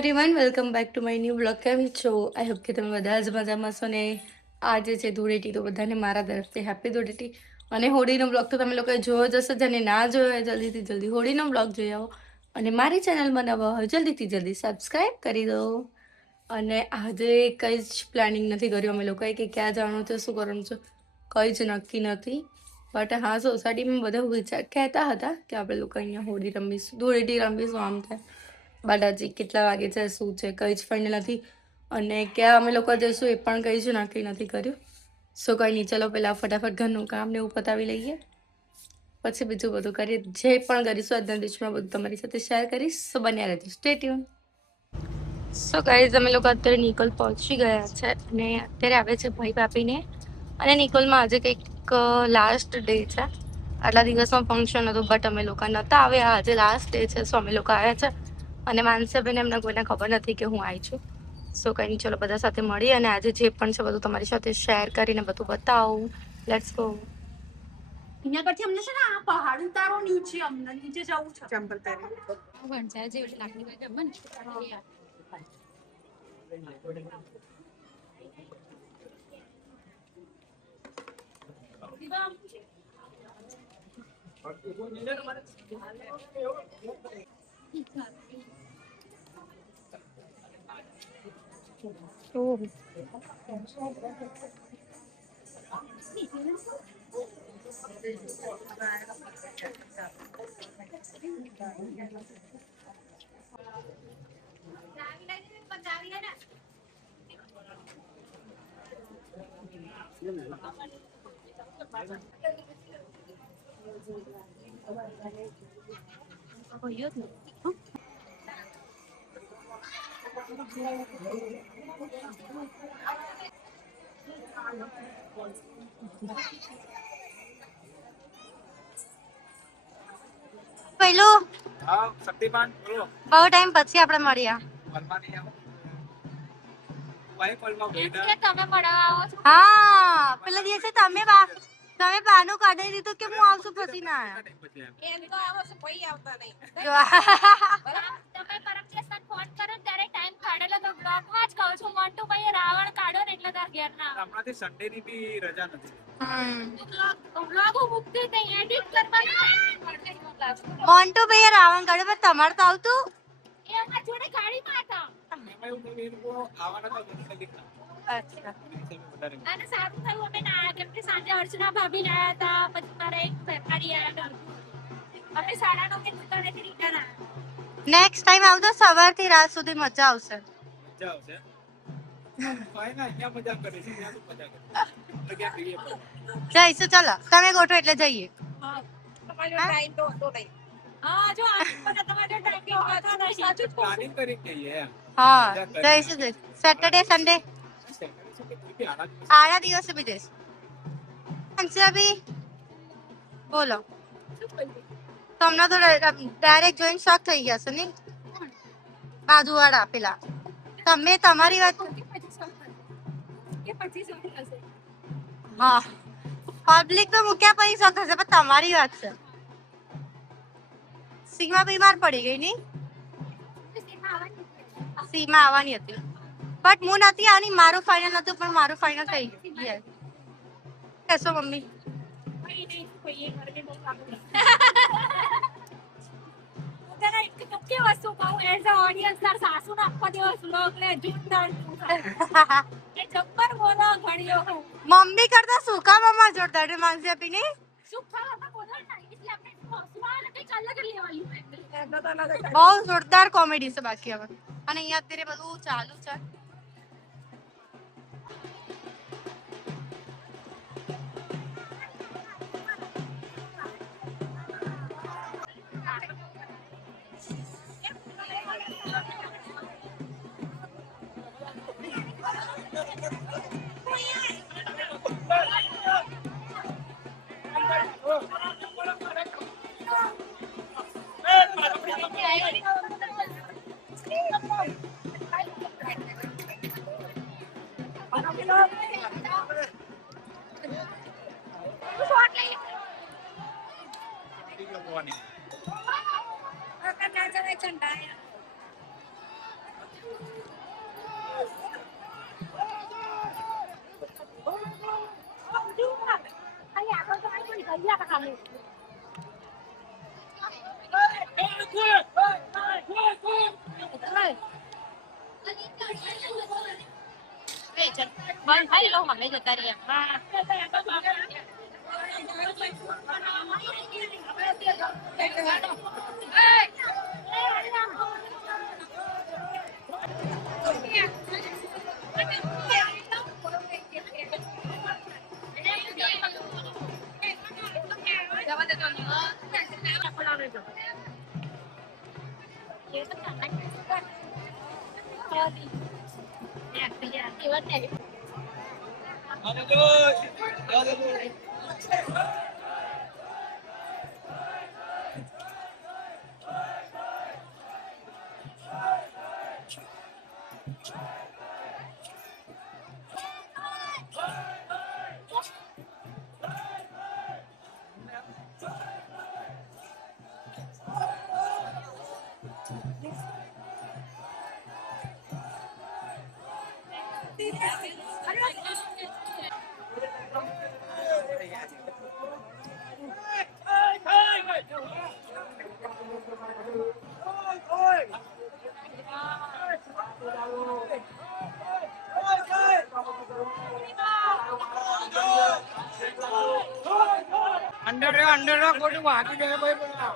Everyone welcome back to my new blog. કેમ છો? I hope કે તમે બધા જ મજામાં છો ને. આજે છે ધૂળેટી, તો બધાને મારા તરફથી હેપી ધૂળેટી. અને હોળીનો બ્લોગ તો તમે લોકોએ જોયો જ હશે. જેને ના જોયો હોય જલ્દીથી જલ્દી હોળીનો બ્લોગ જોઈ આવો. અને મારી ચેનલ બનાવવા હોય જલ્દીથી જલ્દી સબસ્ક્રાઈબ કરી દો. અને આજે કંઈ જ પ્લાનિંગ નથી કર્યું અમે લોકોએ કે ક્યાં જવાનું છે, શું કરવાનું છે, કંઈ જ નક્કી નથી. બટ હા, સોસાયટીમાં બધા કહેતા હતા કે આપણે લોકો અહીંયા હોળી રમીશું, ધૂળેટી રમીશું, આમ થાય. બટ હજી કેટલા વાગે છે, શું છે, કંઈ જ ફાઇનલ નથી. અને ક્યાં અમે લોકો જઈશું એ પણ કંઈ જ નક્કી નથી કર્યું. સો કંઈ નહીં, ચલો પહેલાં ફટાફટ ઘરનું કામ ને એવું પતાવી લઈએ, પછી બીજું બધું કરીએ. જે પણ કરીશું આજના દિવસમાં બધું તમારી સાથે શેર કરીશ. સો બન્યા રહેજો, સ્ટે ટ્યુન. સો ગાઈઝ, અમે લોકો અત્યારે નિકોલ પહોંચી ગયા છે અને અત્યારે આવે છે ભાઈ ભાભીને. અને નિકોલમાં આજે કંઈક લાસ્ટ ડે છે. આટલા દિવસમાં ફંક્શન હતું બટ અમે લોકો નહોતા આવ્યા. આજે લાસ્ટ ડે છે, સો અમે લોકો આવ્યા છે. અને માનસીબેન એમને કોઈને ખબર નથી કે હું આવી છું. સો કંઈ નહીં, ચલો બધા સાથે મળી અને આજે જે પણ છે બધું તમારી સાથે શેર કરીને બધું બતાવું. Let's go. અહીંયા પરથી અમને છે ને આ પહાડ ઉતારો, નીચે અમને નીચે જવું છે. ચંપલ પહેરી વણઝાર જેવી લાકડી હોય ગમે ને પહેલું હા શક્તિમાન બોલો. બહુ ટાઈમ પછી આપણે મળ્યા. હા, પેલા દિવસે તમે બાનું કાઢી દીધું કે હું આવશું, પછી ના આયા. એમ તો આવો છો કોઈ આવતા નહીં. જો તમે પરમ દિવસ ફોન કરો ત્યારે ટાઈમ કાઢેલો તો બ્લોગમાં જ કહું છું મોન્ટુભાઈએ રાવણ કાઢો ને એટલે તાર ઘેર ના હમણાંથી સન્ડે ની બી રજા નથી. બ્લોગ હું મૂકતી નહીં, એડિટ કરવાનો ટાઈમ નહીં મળતો મોકલાવું. મોન્ટુ ભાઈ રાવણ કાઢે પણ તમારે તો આવતું. એ અમારા જોડે ગાડીમાં હતા. એમાં એવું થયું, એ લોકો આવવાના હતા ઘણી નજીકના. અચ્છા. અને સારું થયું અમે ના આવ્યા, કેમ કે સાંજે અર્ચના ભાભી લાયા હતા, પછી મારા એક વેપારી આયા હતા. અમે 9:30 દુકાનેથી રિટર્ન આવ્યા. નેક્સ્ટ ટાઈમ આવતો સવારથી રાત સુધી, મજા આવશે. મજા આવશે. ભાઈ ના અહીંયા મજા કરે છે, ત્યાં તો મજા કરે. તો ક્યાં જઈએ પણ. જઈશું, ચલો તમે ગોઠવો એટલે જઈએ. હા, તમારો ટાઈમ તો હતો નહીં. હા, જો આ તમારો ટાઈમ તો હતો નહીં. સાચું જ કહું છું. પ્લાનિંગ કરીને જઈએ એમ. હા, જઈશું. સેટરડે સન્ડે સેટરડે સુધી કોઈ બી આરામ નથી. આડા દિવસે બી જઈશું. અંશલાબી બોલો. તમને તો ડાયરેક્ટ જોઈને શોક થઈ ગયા છે નહીં? બાજુવાળા પેલા તમે તમારી વાત. હા, પબ્લિક તો મૂક્યા પછી શોખ થશે, પણ તમારી વાત છે. સીમા બીમાર પડી ગઈ નહીં? સીમા આવવાની હતી બટ હું નથી આવવાની. મારું ફાઇનલ હતું પણ મારું ફાઇનલ થઈ ગયું. કહેશો મમ્મી? મમ્મી કરતા સુકા મામા જોરદાર ને માનસી આપી નહીં. બહુ જોરદાર કોમેડી છે બાકી હવે. અને અહીંયા અત્યારે બધું ચાલુ છે. હાલો અમે જતા રહીએ અંડર ખોટું વાગી જાય ભાઈ બોલા.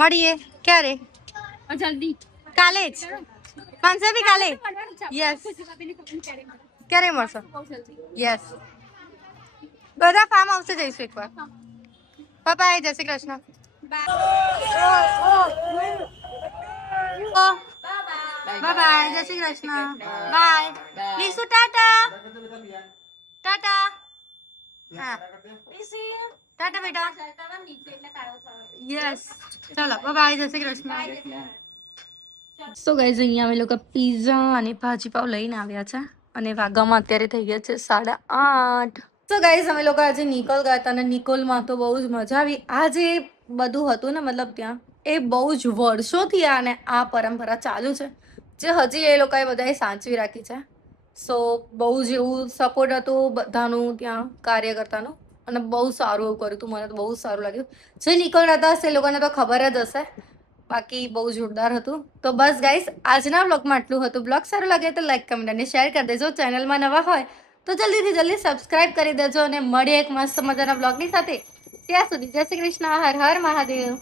મળીએ ક્યારે? જલ્દી કાલે જ. પાંચસો બી કાલે. યસ. ક્યારે મળશો? યસ. બધા ફાર્મ હાઉસે જઈશું એકવાર. બાય જય શ્રી કૃષ્ણ. બાય જય શ્રી કૃષ્ણ. બાય. લીસુ ટાટા. ટાટા. હા. ટાટા બેટા. યસ. ચલો બાય જય શ્રી કૃષ્ણ. સો ગાઈઝ અહીંયા અમે લોકો પીઝા અને ભાજીપાવ લઈને આવ્યા છે અને વાગામાં અત્યારે થઈ ગયા છે 8:30. સો ગાઈઝ અમે લોકો આજે નિકોલ ગયા હતા અને નિકોલમાં તો બહુ જ મજા આવી. આ જે બધું હતું ને મતલબ ત્યાં એ બહુ જ વર્ષોથી અને આ પરંપરા ચાલુ છે જે હજી એ લોકોએ બધાએ સાચવી રાખી છે. સો બહુ જ એવું સપોર્ટ હતું બધાનું ત્યાં કાર્યકર્તાનું અને બહુ સારું એવું કર્યું હતું. મને તો બહુ સારું લાગ્યું. જે નિકોલ રહેતા હશે એ લોકોને તો ખબર જ હશે. બાકી બહુ જોરદાર હતું. તો બસ ગાઈસ આજના બ્લોગમાં આટલું હતું. બ્લોગ સારું લાગે તો લાઈક કમેન્ટ અને શેર કરી દેજો. ચેનલમાં નવા હોય તો જલ્દી સબસ્ક્રાઇબ કરી દેજો અને મળીએ એક મસ્ત મજાના બ્લોગની સાથે. ત્યાં સુધી જય શ્રી કૃષ્ણ. હર હર મહાદેવ.